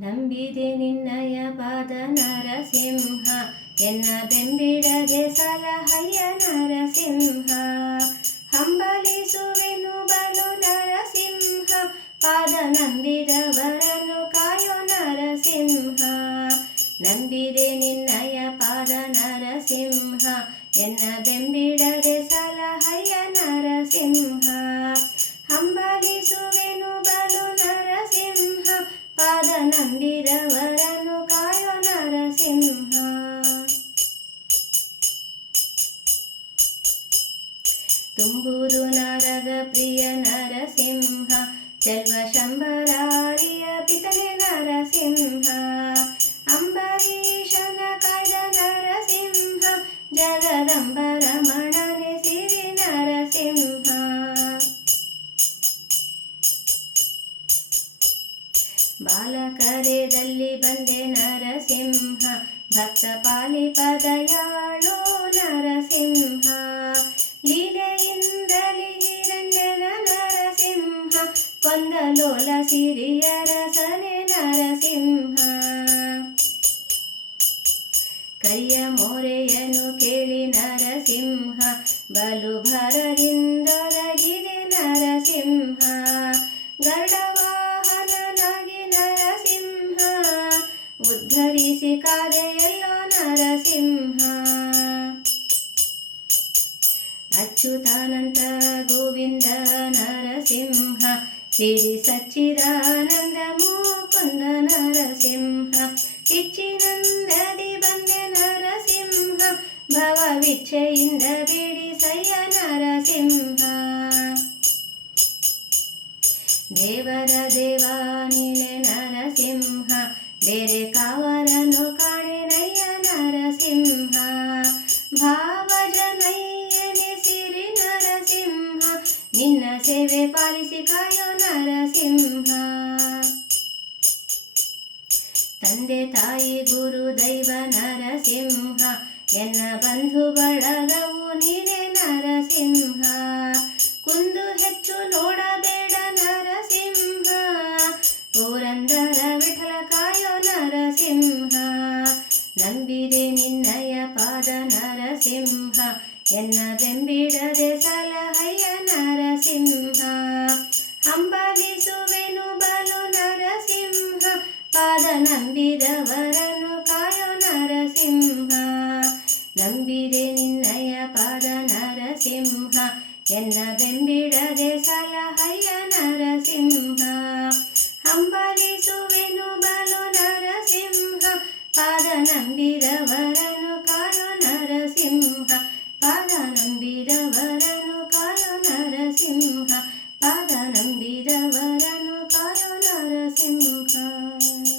ನಂಬಿದೆ ನಿನ್ನಯ ಪಾದ ನರಸಿಂಹ, ಎನ್ನ ಬೆಂಬಿಡದೆ ಸಲಹಯ್ಯ ನರಸಿಂಹ. ಹಂಬಲಿಸುವೆನು ಬಲು ನರಸಿಂಹ, ಪಾದ ನಂಬಿದವರನ್ನು ಕಾಯೋ ನರಸಿಂಹ. ನಂಬಿದೆ ನಿನ್ನಯ ಪಾದ ನರಸಿಂಹ, ಎನ್ನ ಬೆಂಬಿಡದೆ ಸಲಹಯ್ಯ ನರಸಿಂಹ. ಹಂಬಲಿಸುವೆನು ಬಲು ನರಸಿಂಹ, ಪಾದ ನಂಬಿದವರನ್ನು ಕಾಯೋ ನರಸಿಂಹ. ತುಂಬೂರು ನಾರದ ಪ್ರಿಯ ನರಸಿಂಹ, ಚೆಲ್ವ ಶಂಬರಾರಿಯ ಪಿತನೆ ನರಸಿಂಹ. ಅಂಬರೀಷನ ಕಾಯ್ದ ನರಸಿಂಹ, ಜಗದಂಬರಮಣನೆ ಸಿರಿ ನರಸಿಂಹ. ಬಾಲಕರೆದಲ್ಲಿ ಬಂದೆ ನರಸಿಂಹ, ಭಕ್ತ ಪಾಲಿಪದಯಾಳೋ ನರಸಿಂಹ. ಲೀಲೆಯಿಂದಲಿ ಹಿರಣ್ಯನ ನರಸಿಂಹ, ಕೊಂದ ಲೋಲ ಸಿರಿಯ ರಸನೆ ನರಸಿಂಹ. ಕರಿಯ ಮೋರೆಯನು ಕೇಳಿ ನರಸಿಂಹ, ಬಲು ಭರದಿಂದೊರಗಿದೆ ನರಸಿಂಹ. ಗರುಡವಾಹನನಾಗಿ ನರಸಿಂಹ, ಉದ್ಧರಿಸಿ ಕಾದೆಯಲ್ಲೋ ನರಸಿಂಹ. ಅಚ್ಯುತಾನಂತ ಗೋವಿಂದ ನರಸಿಂಹ, ಸಿರಿ ಸಚ್ಚಿದಾನಂದ ಮುಕುಂದ ನರಸಿಂಹ. ಕಿಚ್ಚಿನಂದದಿ ಬಂದೆ ನರಸಿಂಹ, ಭವವಿಚ್ಛೆಯಿಂದ ಬಿಡಿಸಯ್ಯ ನರಸಿಂಹ. ದೇವರ ದೇವ ನೀನೆ ನರಸಿಂಹ, ಬೇರೆ ಕಾವರನು ಕಾಣೆನಯ್ಯ ನರಸಿಂಹ. ಭಾವಜನಯ್ಯನೆ ಸಿರಿ ನರಸಿಂಹ, ನಿನ್ನ ಸೇವೆ ಪಾಲಿಸಿ ಕಾಯೋ ನರಸಿಂಹ. ತಂದೆ ತಾಯಿ ಗುರು ದೈವ ನರಸಿಂಹ, ಎನ್ನ ಬಂಧು ಬಳಗವು ನೀನೆ ನರಸಿಂಹ. ಕುಂದು ಹೆಚ್ಚು ನೋಡಬೇಡ ನರಸಿಂಹ, ಪುರಂದರ ವಿಠಲ ಕಾಯೋ ನರಸಿಂಹ. ನಂಬಿದೆ ನಿನ್ನಯ ಪಾದ ನರಸಿಂಹ, ಎನ್ನ ಬೆಂಬಿಡದೆ ಸಲಹಯ್ಯ ನರಸಿಂಹ. ಹಂಬಲಿಸುವೆನು ಬಲು ನರಸಿಂಹ, ಪಾದ ನಂಬಿದವರನ್ನು ಕಾಯೋ ನರಸಿಂಹ. ನಂಬಿದೆ ನಿನ್ನಯ ಪಾದ ನರಸಿಂಹ, ಎನ್ನ ಬೆಂಬಿಡದೆ ಸಲಹಯ್ಯ ನರಸಿಂಹ. ಹಂಬಲಿಸುವೆನು ಬಲು ನರಸಿಂಹ, ಪಾದ ನಂಬಿದವರನ್ನು ಕಾಯೋ ನರಸಿಂಹ. ಪಾದ ನಂಬಿದವರನ್ನು ಕಾಯೋ ನರಸಿಂಹ, ಪಾದ ನಂಬಿದವರನ್ನು ಕಾಯೋ ನರಸಿಂಹ.